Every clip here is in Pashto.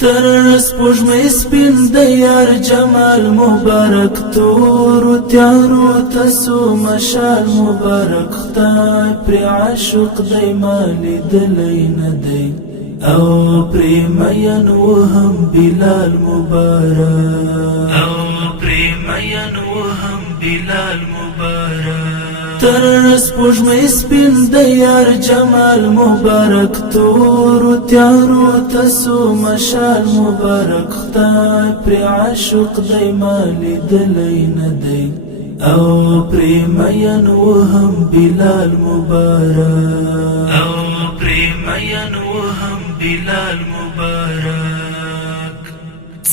تر سپوږمۍ سپین د یار جمال مبارک تور تیارو تسو مشال مبارک خدای پر عاشق دی مالی دلی ندی او پریمین وهم بلال مبارک تر سپوږمۍ سپین د یار جمال مبارک تور تیارو تسو مشال مبارک خدای پر عاشق دی مالی دلی ندی او پریمین وهم بلال مبارک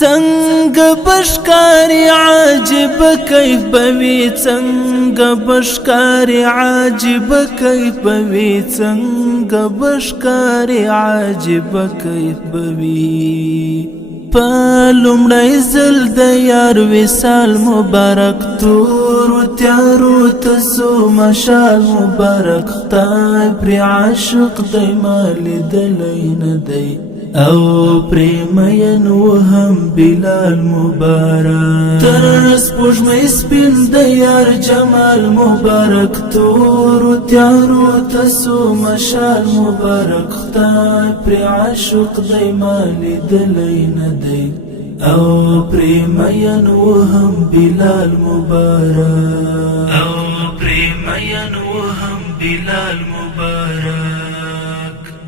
څنګه بشکاری عجیب کیف بوي څنګه بشکاری عجیب کیف بوي څنګه بشکاری عجیب کیف بوي پلومړی ځل د یار وصال مبارک تور تیارو تسو مشال مبارک خدای پر عاشق دی مالی دلی ندی او پریمین وهم بلال مبارک تر سپوږمۍ سپین د یار جمال مبارک تور تیارو تسو مشال مبارک خدای پر عاشق دی مالی دلی ندی او پریمین وهم بلال مبارک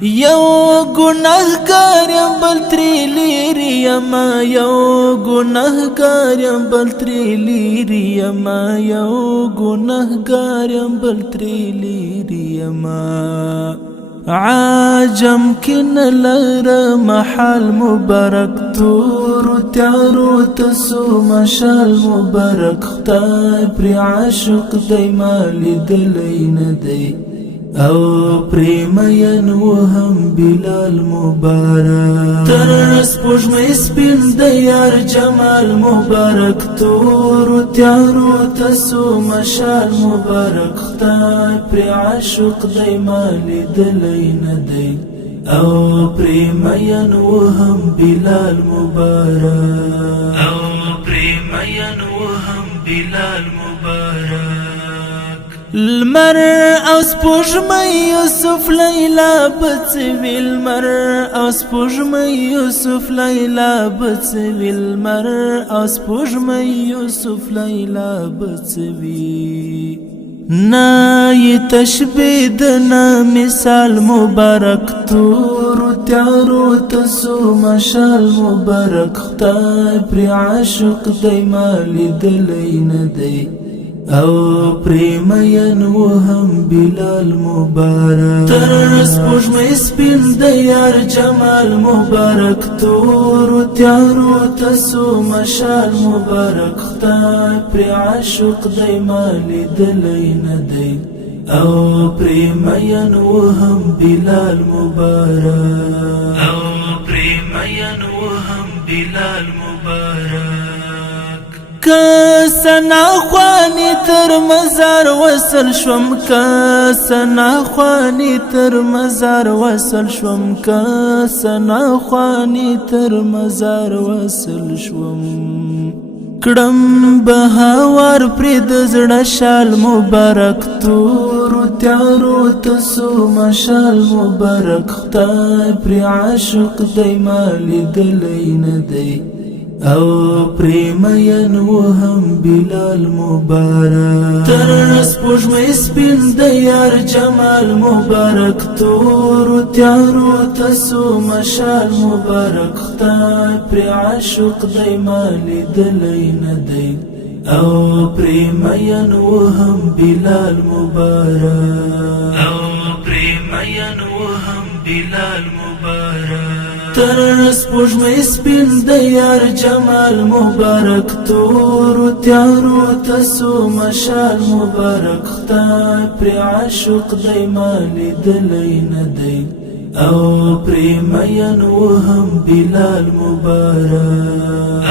یو گناهگار یم بل تری لیری یما یو گناهگار یم بل تری لیری یما یو گناهگار یم بل تری لیری یما عجم کن لر محل مبارک تور تیارو تسو مشال مبارک خدای پر عاشق دی مالی دلی ندی او پریمین وهم بلال مبارک تر سپوږمۍ سپین د یار جمال مبارک تور تیارو تسو مشال مبارک خدای پر عاشق دی مالی دلی ندی او پریمین وهم بلال مبارک المر او سپوږمۍ یوسف لیلا بڅوي المر او سپوږمۍ یوسف لیلا بڅوي المر او سپوږمۍ یوسف لیلا بڅوي نای تشبیه د نا مثال مبارک تور تیارو تسو مشال مبارک خدای پر عاشق دی مالی دلی ندی او پریمین وهم بلال مبارک تر سپوږمۍ سپین د یار جمال مبارک تور تیارو تسو مشال مبارک خدای پر عاشق دی مالی دلی ندی او پریمین وهم بلال مبارک کسنا خوانی تر مزار وصل شوم کسنا خوانی تر مزار وصل شوم کسنا خوانی تر مزار وصل شوم کړم بهوار پر د زړه شال مبارک تور تیارو تسو مشال مبارک خدای پر عاشق دی مالی دلی ندی او پریمین وهم بلال مبارک تر سپوږمۍ سپین د یار جمال مبارک تور تیارو تسو مشال مبارک خدای پر عاشق دی مالی دلی ندی او پریمین وهم بلال مبارک تر سپوږمۍ سپین د یار جمال مبارک تور تیارو تسو مشال مبارک خدای پر عاشق دی مالی دلی ندی او پریمین وهم بلال مبارک